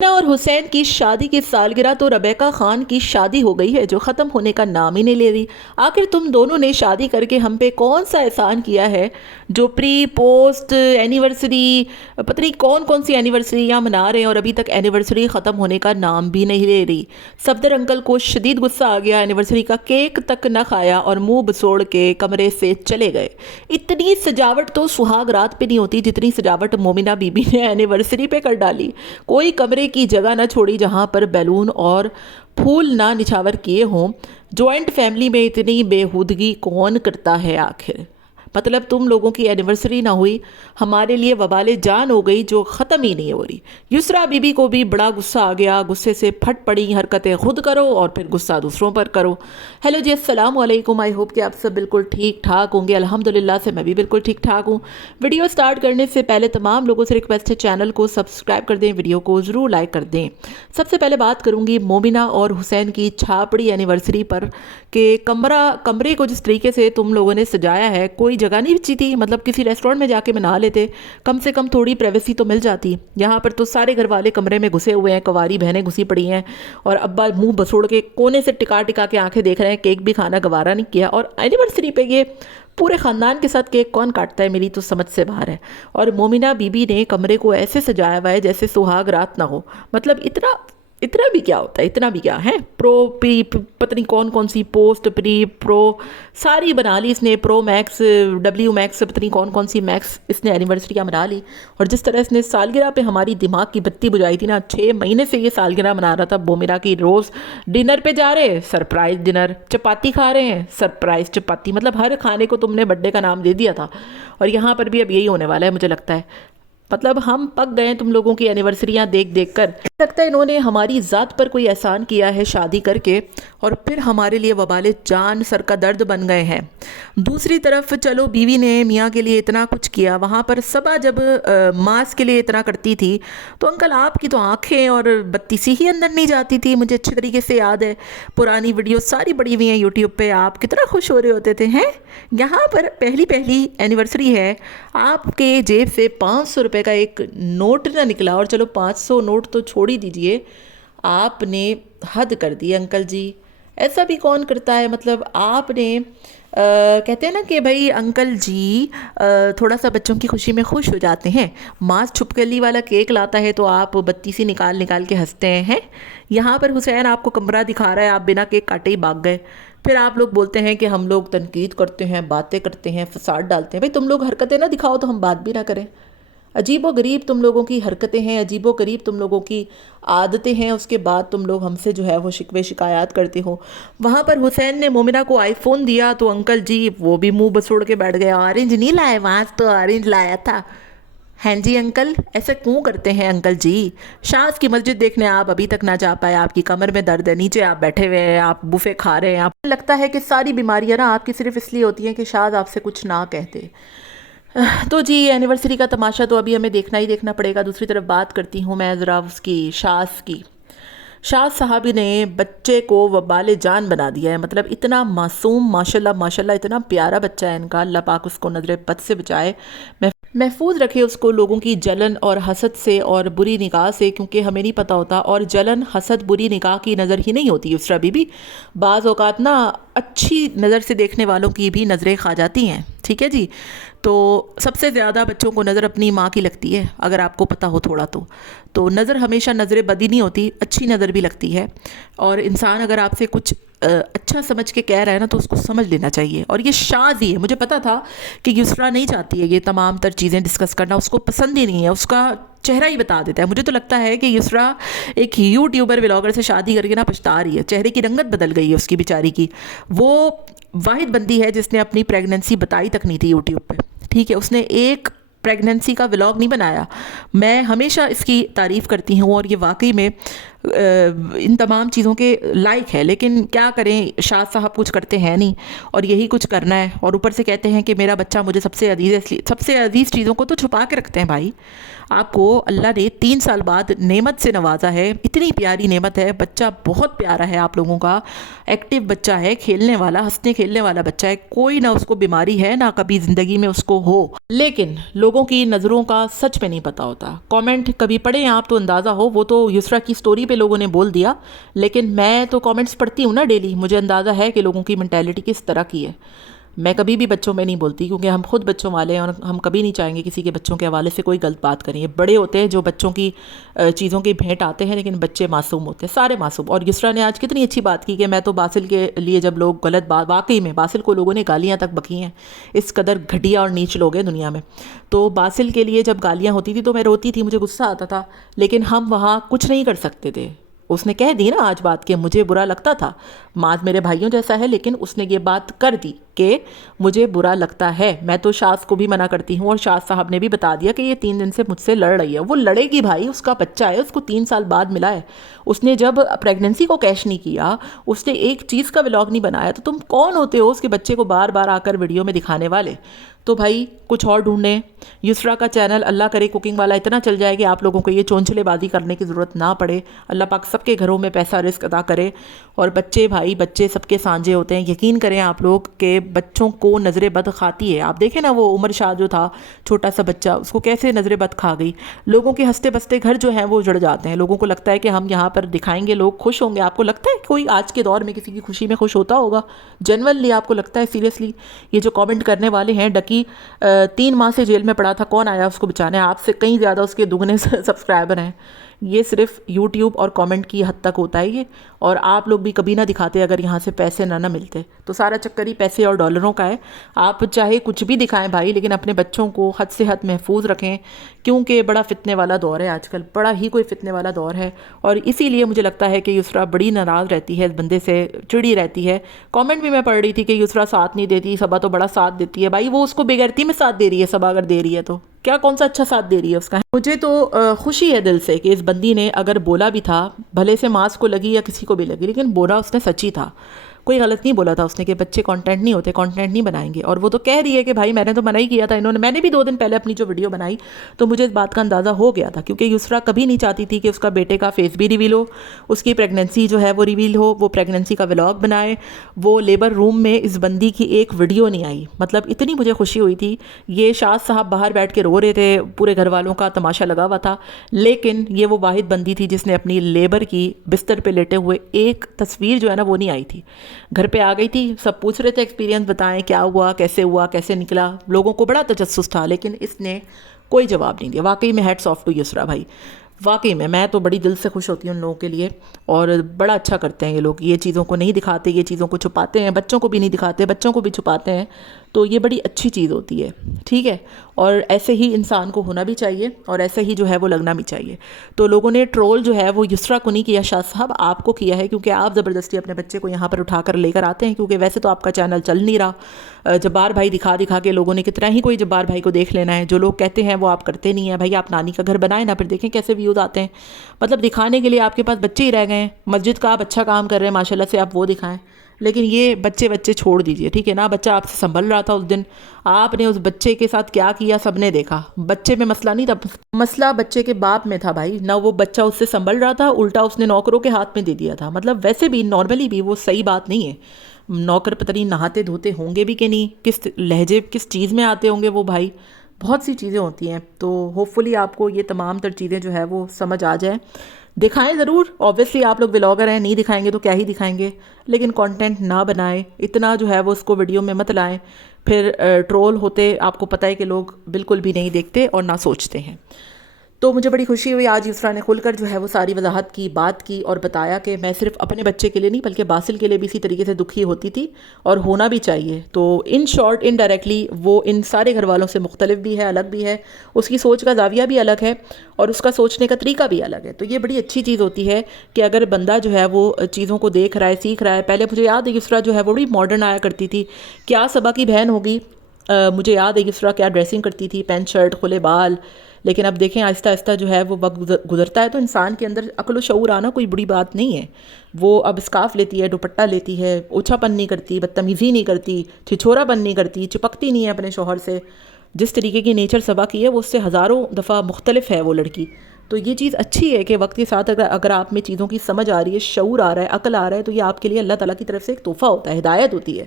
اور حسین کی شادی کی سالگرہ تو ربیکہ خان کی شادی ہو گئی ہے جو ختم ہونے کا نام ہی نہیں لے رہی۔ آخر تم دونوں نے شادی کر کے ہم پہ کون سا احسان کیا ہے جو پری پوسٹ اینیورسری پتہ نہیں کون سی اینیورسریاں منا رہے ہیں اور ابھی تک اینیورسری ختم ہونے کا نام بھی نہیں لے رہی۔ صفدر انکل کو شدید غصہ آ گیا، اینیورسری کا کیک تک نہ کھایا اور منہ بسوڑ کے کمرے سے چلے گئے۔ اتنی سجاوٹ تو سہاگ رات پہ نہیں ہوتی جتنی سجاوٹ مومنہ بی بی نے اینیورسری پہ کر ڈالی۔ کوئی کمرے کی جگہ نہ چھوڑی جہاں پر بیلون اور پھول نہ نچھاور کیے ہوں۔ جوائنٹ فیملی میں اتنی بے ہودگی کون کرتا ہے آخر؟ مطلب تم لوگوں کی اینیورسری نہ ہوئی، ہمارے لیے وبال جان ہو گئی جو ختم ہی نہیں ہو رہی۔ یسریٰ بی بی کو بھی بڑا غصہ آ گیا، غصے سے پھٹ پڑی، حرکتیں خود کرو اور پھر غصہ دوسروں پر کرو۔ ہیلو جی، السلام علیکم، آئی ہوپ کہ آپ سب بالکل ٹھیک ٹھاک ہوں گے۔ الحمدللہ سے میں بھی بالکل ٹھیک ٹھاک ہوں۔ ویڈیو سٹارٹ کرنے سے پہلے تمام لوگوں سے ریکویسٹ ہے چینل کو سبسکرائب کر دیں، ویڈیو کو ضرور لائک کر دیں۔ سب سے پہلے بات کروں گی مومنہ اور حسین کی چھاپڑی اینیورسری پر کہ کمرے کو جس طریقے سے تم لوگوں نے سجایا ہے، کوئی جگہ نہیں بچی تھی۔ مطلب کسی ریسٹورنٹ میں جا کے منا لیتے، کم سے کم تھوڑی پرائیویسی تو مل جاتی۔ یہاں پر تو سارے گھر والے کمرے میں گھسے ہوئے ہیں، کنواری بہنیں گھسی پڑی ہیں اور ابا منہ بسوڑ کے کونے سے ٹکا کے آنکھیں دیکھ رہے ہیں، کیک بھی کھانا گوارا نہیں کیا۔ اور اینیورسری پہ یہ پورے خاندان کے ساتھ کیک کون کاٹتا ہے، میری تو سمجھ سے باہر ہے۔ اور مومنہ بی بی نے کمرے کو ایسے سجایا ہوا ہے جیسے سہاگ رات نہ ہو۔ مطلب اتنا بھی کیا ہوتا ہے، اتنا بھی کیا ہے، پرو پری پتہ نہیں کون سی پوسٹ پری پرو ساری بنا لی اس نے، پرو میکس ڈبلیو میکس پتہ نہیں کون سی میکس اس نے اینیورسریاں منا لی۔ اور جس طرح اس نے سالگرہ پہ ہماری دماغ کی بتی بجھائی تھی نا، 6 مہینے سے یہ سالگرہ منا رہا تھا مومنہ کی، روز ڈنر پہ جا رہے سرپرائز ڈنر، چپاتی کھا رہے ہیں سرپرائز چپاتی، مطلب ہر کھانے کو تم نے برتھ ڈے کا نام دے دیا تھا۔ اور یہاں پر بھی اب یہی ہونے والا ہے مجھے لگتا ہے۔ مطلب ہم پک گئے تم لوگوں کی اینیورسریاں دیکھ کر۔ لگتا ہے انہوں نے ہماری ذات پر کوئی احسان کیا ہے شادی کر کے، اور پھر ہمارے لیے وبال جان سر کا درد بن گئے ہیں۔ دوسری طرف چلو بیوی نے میاں کے لیے اتنا کچھ کیا، وہاں پر صبا جب ماس کے لیے اتنا کرتی تھی تو انکل آپ کی تو آنکھیں اور بتی سی ہی اندر نہیں جاتی تھی۔ مجھے اچھی طریقے سے یاد ہے، پرانی ویڈیو ساری پڑی ہوئی ہیں یوٹیوب پہ، آپ کتنا خوش ہو رہے ہوتے تھے ہیں۔ یہاں پر پہلی اینیورسری ہے، آپ کے جیب سے 500 روپے کا ایک نوٹ نہ نکلا، اور چلو 500 نوٹ تو چھوڑ ہی دیجئے، آپ نے حد کر دی انکل جی۔ ایسا بھی کون کرتا ہے؟ مطلب آپ نے کہتے ہیں نا کہ بھائی انکل جی تھوڑا سا بچوں کی خوشی میں خوش ہو جاتے ہیں، ماس چھپکلی والا کیک لاتا ہے تو آپ بتی سی نکال کے ہنستے ہیں۔ یہاں پر حسین آپ کو کمرہ دکھا رہا ہے، آپ بنا کیک کاٹے ہی بھاگ گئے۔ پھر آپ لوگ بولتے ہیں کہ ہم لوگ تنقید کرتے ہیں، باتیں کرتے ہیں، فساد ڈالتے ہیں۔ بھائی تم لوگ حرکتیں نہ دکھاؤ تو ہم بات بھی نہ کریں۔ عجیب و غریب تم لوگوں کی حرکتیں ہیں، عجیب و غریب تم لوگوں کی عادتیں ہیں، اس کے بعد تم لوگ ہم سے جو ہے وہ شکوے شکایات کرتے ہو۔ وہاں پر حسین نے مومنہ کو آئی فون دیا تو انکل جی وہ بھی منہ بسوڑ کے بیٹھ گئے، آرنج نہیں لائے، وہاں تو آرنج لایا تھا۔ ہاں جی انکل، ایسا کیوں کرتے ہیں انکل جی؟ شاذ کی مسجد دیکھنے آپ ابھی تک نہ جا پائے، آپ کی کمر میں درد ہے، نیچے آپ بیٹھے ہوئے ہیں، آپ بوفے کھا رہے ہیں۔ آپ لگتا ہے کہ ساری بیماریاں نا آپ کی صرف اس لیے ہوتی ہیں کہ شاذ آپ سے کچھ نہ کہتے۔ تو جی اینیورسری کا تماشا تو ابھی ہمیں دیکھنا ہی دیکھنا پڑے گا۔ دوسری طرف بات کرتی ہوں میں ذرا اس کی شاذ کی۔ شاذ صاحب نے بچے کو وبال جان بنا دیا ہے، مطلب اتنا معصوم، ماشاءاللہ اتنا پیارا بچہ ہے ان کا، اللہ پاک اس کو نظر بد سے بچائے، محفوظ رکھے اس کو لوگوں کی جلن اور حسد سے اور بری نگاہ سے، کیونکہ ہمیں نہیں پتہ ہوتا، اور جلن حسد بری نگاہ کی نظر ہی نہیں ہوتی یسریٰ بی بی، بعض اوقات نا اچھی نظر سے دیکھنے والوں کی بھی نظریں کھا جاتی ہیں، ٹھیک ہے جی۔ تو سب سے زیادہ بچوں کو نظر اپنی ماں کی لگتی ہے، اگر آپ کو پتہ ہو تھوڑا تو نظر ہمیشہ نظر بدی نہیں ہوتی، اچھی نظر بھی لگتی ہے۔ اور انسان اگر آپ سے کچھ اچھا سمجھ کے کہہ رہا ہے نا تو اس کو سمجھ لینا چاہیے۔ اور یہ شاذ ہی ہے، مجھے پتا تھا کہ یسریٰ نہیں چاہتی ہے یہ تمام تر چیزیں ڈسکس کرنا، اس کو پسند ہی نہیں ہے، اس کا چہرہ ہی بتا دیتا ہے۔ مجھے تو لگتا ہے کہ یسریٰ ایک یوٹیوبر ولاگر سے شادی کر کے نا پچھتا رہی ہے، چہرے کی رنگت بدل گئی ہے اس کی بیچاری کی۔ وہ واحد بندی ہے جس نے اپنی پریگننسی بتائی تک نہیں تھی یوٹیوب پہ، ٹھیک ہے، اس نے ایک پریگننسی کا ولاگ نہیں بنایا۔ میں ہمیشہ اس کی تعریف کرتی ہوں، اور یہ واقعی میں ان تمام چیزوں کے لائق ہے، لیکن کیا کریں، شاہ صاحب کچھ کرتے ہیں نہیں اور یہی کچھ کرنا ہے، اور اوپر سے کہتے ہیں کہ میرا بچہ مجھے سب سے عزیز چیزوں کو تو چھپا کے رکھتے ہیں بھائی۔ آپ کو اللہ نے 3 سال بعد نعمت سے نوازا ہے، اتنی پیاری نعمت ہے، بچہ بہت پیارا ہے آپ لوگوں کا، ایکٹیو بچہ ہے، کھیلنے والا، ہنسنے کھیلنے والا بچہ ہے، کوئی نہ اس کو بیماری ہے، نہ کبھی زندگی میں اس کو ہو، لیکن لوگوں کی نظروں کا سچ میں نہیں پتہ ہوتا۔ کامنٹ کبھی پڑھیں آپ تو اندازہ ہو، وہ تو یسریٰ کی سٹوری پہ لوگوں نے بول دیا، لیکن میں تو کامنٹس پڑھتی ہوں نا ڈیلی، مجھے اندازہ ہے کہ لوگوں کی مینٹیلٹی کس طرح کی ہے۔ میں کبھی بھی بچوں میں نہیں بولتی، کیونکہ ہم خود بچوں والے ہیں اور ہم کبھی نہیں چاہیں گے کسی کے بچوں کے حوالے سے کوئی غلط بات کریں۔ یہ بڑے ہوتے ہیں جو بچوں کی چیزوں کی بھینٹ آتے ہیں، لیکن بچے معصوم ہوتے ہیں، سارے معصوم۔ اور یسریٰ نے آج کتنی اچھی بات کی کہ میں تو باسل کے لیے جب لوگ غلط بات، واقعی میں باسل کو لوگوں نے گالیاں تک بکی ہیں، اس قدر گھٹیا اور نیچ لوگ ہیں دنیا میں، تو باسل کے لیے جب گالیاں ہوتی تھی تو میں روتی تھی، مجھے غصہ آتا تھا، لیکن ہم وہاں کچھ نہیں کر سکتے تھے۔ اس نے کہہ دی نا آج بات کہ مجھے برا لگتا تھا، ماذ میرے بھائیوں جیسا ہے، لیکن اس نے یہ بات کر دی کہ مجھے برا لگتا ہے۔ میں تو شاذ کو بھی منع کرتی ہوں، اور شاذ صاحب نے بھی بتا دیا کہ یہ 3 دن سے مجھ سے لڑ رہی ہے۔ وہ لڑے گی بھائی، اس کا بچہ ہے، اس کو 3 سال بعد ملا ہے، اس نے جب پریگننسی کو کیش نہیں کیا، اس نے ایک چیز کا ولاگ نہیں بنایا، تو تم کون ہوتے ہو اس کے بچے کو بار بار آ کر ویڈیو میں دکھانے والے؟ تو بھائی کچھ اور ڈھونڈیں۔ یسریٰ کا چینل اللہ کرے کوکنگ والا اتنا چل جائے کہ آپ لوگوں کو یہ چونچلے بازی کرنے کی ضرورت نہ پڑے، اللہ پاک سب کے گھروں میں پیسہ رزق عطا کرے، اور بچے بھائی بچے سب کے سانجے ہوتے ہیں، یقین کریں آپ لوگ کہ بچوں کو نظر بد کھاتی ہے۔ آپ دیکھیں نا وہ عمر شاہ جو تھا چھوٹا سا بچہ، اس کو کیسے نظر بد کھا گئی۔ لوگوں کے ہنستے بستے گھر جو ہیں وہ اجڑ جاتے ہیں، لوگوں کو لگتا ہے کہ ہم یہاں پر دکھائیں گے لوگ خوش ہوں گے۔ آپ کو لگتا ہے کوئی آج کے دور میں کسی کی خوشی میں خوش ہوتا ہوگا؟ جنرلی آپ کو لگتا ہے؟ سیریسلی یہ جو کامنٹ کرنے والے ہیں، ڈکی 3 ماہ سے جیل میں پڑا تھا، کون آیا اس کو بچانے؟ آپ سے کہیں زیادہ اس کے دگنے سبسکرائبر ہیں۔ یہ صرف یوٹیوب اور کامنٹ کی حد تک ہوتا ہے یہ، اور آپ لوگ بھی کبھی نہ دکھاتے اگر یہاں سے پیسے نہ ملتے تو۔ سارا چکر ہی پیسے اور ڈالروں کا ہے۔ آپ چاہے کچھ بھی دکھائیں بھائی، لیکن اپنے بچوں کو حد سے حد محفوظ رکھیں، کیونکہ بڑا فتنے والا دور ہے آج کل، بڑا ہی کوئی فتنے والا دور ہے، اور اسی لیے مجھے لگتا ہے کہ یسریٰ بڑی ناراض رہتی ہے اس بندے سے، چڑی رہتی ہے۔ کامنٹ بھی میں پڑھ رہی تھی کہ یسریٰ ساتھ نہیں دیتی، صبا تو بڑا ساتھ دیتی ہے۔ بھائی وہ اس کو بے غیرتی میں ساتھ دے رہی ہے، صبا اگر دے رہی ہے تو کیا کون سا اچھا ساتھ دے رہی ہے اس کا؟ مجھے تو خوشی ہے دل سے کہ اس بندی نے اگر بولا بھی تھا، بھلے سے ماس کو لگی یا کسی کو بھی لگی، لیکن بولا اس نے سچی تھا، کوئی غلط نہیں بولا تھا اس نے کہ بچے کانٹینٹ نہیں ہوتے، کانٹینٹ نہیں بنائیں گے۔ اور وہ تو کہہ رہی ہے کہ بھائی میں نے تو منع ہی کیا تھا، انہوں نے، میں نے بھی 2 دن پہلے اپنی جو ویڈیو بنائی تو مجھے اس بات کا اندازہ ہو گیا تھا، کیونکہ یسریٰ کبھی نہیں چاہتی تھی کہ اس کا بیٹے کا فیس بھی ریویل ہو، اس کی پریگننسی جو ہے وہ ریویل ہو، وہ پریگننسی کا ولاگ بنائے۔ وہ لیبر روم میں اس بندی کی ایک ویڈیو نہیں آئی، مطلب اتنی مجھے خوشی ہوئی تھی۔ یہ شاذ صاحب باہر بیٹھ کے رو رہے تھے، پورے گھر والوں کا تماشا لگا ہوا تھا، لیکن یہ وہ واحد بندی تھی جس نے اپنی لیبر کی بستر پہ لیٹے ہوئے ایک تصویر جو ہے نا وہ نہیں آئی تھی، گھر پہ آ گئی تھی۔ سب پوچھ رہے تھے ایکسپیرینس بتائیں، کیا ہوا، کیسے نکلا، لوگوں کو بڑا تجسس تھا، لیکن اس نے کوئی جواب نہیں دیا۔ واقعی میں ہیٹس آف ٹو یسریٰ بھائی، واقعی میں تو بڑی دل سے خوش ہوتی ہوں ان لوگوں کے لیے، اور بڑا اچھا کرتے ہیں یہ لوگ، یہ چیزوں کو نہیں دکھاتے، یہ چیزوں کو چھپاتے ہیں، بچوں کو بھی نہیں دکھاتے، بچوں کو بھی چھپاتے ہیں، تو یہ بڑی اچھی چیز ہوتی ہے، ٹھیک ہے؟ اور ایسے ہی انسان کو ہونا بھی چاہیے، اور ایسے ہی جو ہے وہ لگنا بھی چاہیے۔ تو لوگوں نے ٹرول جو ہے وہ یسریٰ کو نہیں کیا شاہ صاحب، آپ کو کیا ہے، کیونکہ آپ زبردستی اپنے بچے کو یہاں پر اٹھا کر لے کر آتے ہیں، کیونکہ ویسے تو آپ کا چینل چل نہیں رہا، جبار بھائی دکھا کے لوگوں نے کتنا ہی کوئی جبار بھائی کو دیکھ لینا ہے، جو لوگ کہتے ہیں وہ آپ کرتے نہیں ہیں۔ بھائی آپ نانی کا گھر بنائیں نا، پھر دیکھیں کیسے ویوز آتے ہیں، مطلب دکھانے کے لیے آپ کے پاس بچے ہی رہ گئے ہیں۔ مسجد کا آپ اچھا کام کر رہے ہیں ماشاءاللہ سے، آپ وہ دکھائیں، لیکن یہ بچے چھوڑ دیجئے، ٹھیک ہے نا؟ بچہ آپ سے سنبھل رہا تھا اس دن، آپ نے اس بچے کے ساتھ کیا کیا سب نے دیکھا۔ بچے میں مسئلہ نہیں تھا، مسئلہ بچے کے باپ میں تھا بھائی، نہ وہ بچہ اس سے سنبھل رہا تھا، الٹا اس نے نوکروں کے ہاتھ میں دے دیا تھا۔ مطلب ویسے بھی نارملی بھی وہ صحیح بات نہیں ہے، نوکر پتہ نہیں نہاتے دھوتے ہوں گے بھی کہ نہیں، کس لہجے کس چیز میں آتے ہوں گے وہ بھائی، بہت سی چیزیں ہوتی ہیں۔ تو ہوپ فلی آپ کو یہ تمام تر چیزیں جو ہے وہ سمجھ آ جائیں۔ دکھائیں ضرور، اوبیسلی آپ لوگ ولاگر ہیں، نہیں دکھائیں گے تو کیا ہی دکھائیں گے، لیکن کانٹینٹ نہ بنائیں، اتنا جو ہے وہ اس کو ویڈیو میں مت لائیں، پھر ٹرول ہوتے آپ کو پتہ ہے کہ لوگ بالکل بھی نہیں دیکھتے اور نہ سوچتے ہیں۔ تو مجھے بڑی خوشی ہوئی آج یسریٰ نے کھل کر جو ہے وہ ساری وضاحت کی، بات کی، اور بتایا کہ میں صرف اپنے بچے کے لیے نہیں بلکہ باسل کے لیے بھی اسی طریقے سے دکھی ہوتی تھی، اور ہونا بھی چاہیے۔ تو ان شارٹ انڈائریکٹلی وہ ان سارے گھر والوں سے مختلف بھی ہے، الگ بھی ہے، اس کی سوچ کا زاویہ بھی الگ ہے، اور اس کا سوچنے کا طریقہ بھی الگ ہے۔ تو یہ بڑی اچھی چیز ہوتی ہے کہ اگر بندہ جو ہے وہ چیزوں کو دیکھ رہا ہے، سیکھ رہا ہے۔ پہلے مجھے یاد ہے یسریٰ جو ہے وہ بڑی ماڈرن آیا کرتی تھی، کیا صبا کی بہن ہوگی، مجھے یاد ہے یسریٰ کیا ڈریسنگ کرتی تھی، پینٹ شرٹ، کھلے بال، لیکن اب دیکھیں آہستہ آہستہ جو ہے وہ وقت گزرتا ہے تو انسان کے اندر عقل و شعور آنا کوئی بڑی بات نہیں ہے. وہ اب اسکارف لیتی ہے, دوپٹہ لیتی ہے, اوچھا پن نہیں کرتی, بدتمیزی نہیں کرتی, چھچھورا پن نہیں کرتی, چپکتی نہیں ہے اپنے شوہر سے. جس طریقے کی نیچر سبا کی ہے وہ اس سے ہزاروں دفعہ مختلف ہے وہ لڑکی. تو یہ چیز اچھی ہے کہ وقت کے ساتھ اگر آپ میں چیزوں کی سمجھ آ رہی ہے, شعور آ رہا ہے, عقل آ رہا ہے, تو یہ آپ کے لیے اللہ تعالیٰ کی طرف سے ایک تحفہ ہوتا ہے, ہدایت ہوتی ہے.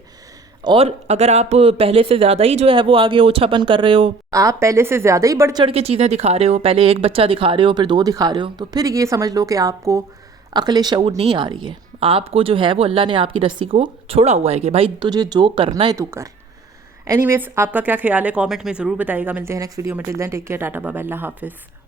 اور اگر آپ پہلے سے زیادہ ہی جو ہے وہ آگے اوچھا پن کر رہے ہو, آپ پہلے سے زیادہ ہی بڑھ چڑھ کے چیزیں دکھا رہے ہو, پہلے ایک بچہ دکھا رہے ہو پھر 2 دکھا رہے ہو, تو پھر یہ سمجھ لو کہ آپ کو عقل شعور نہیں آ رہی ہے. آپ کو جو ہے وہ اللہ نے آپ کی رسی کو چھوڑا ہوا ہے کہ بھائی تجھے جو کرنا ہے تو کر. اینی ویز آپ کا کیا خیال ہے کامنٹ میں ضرور بتائیے گا. ملتے ہیں نیکسٹ ویڈیو میں. Till then take care, tata bye bye, اللہ حافظ.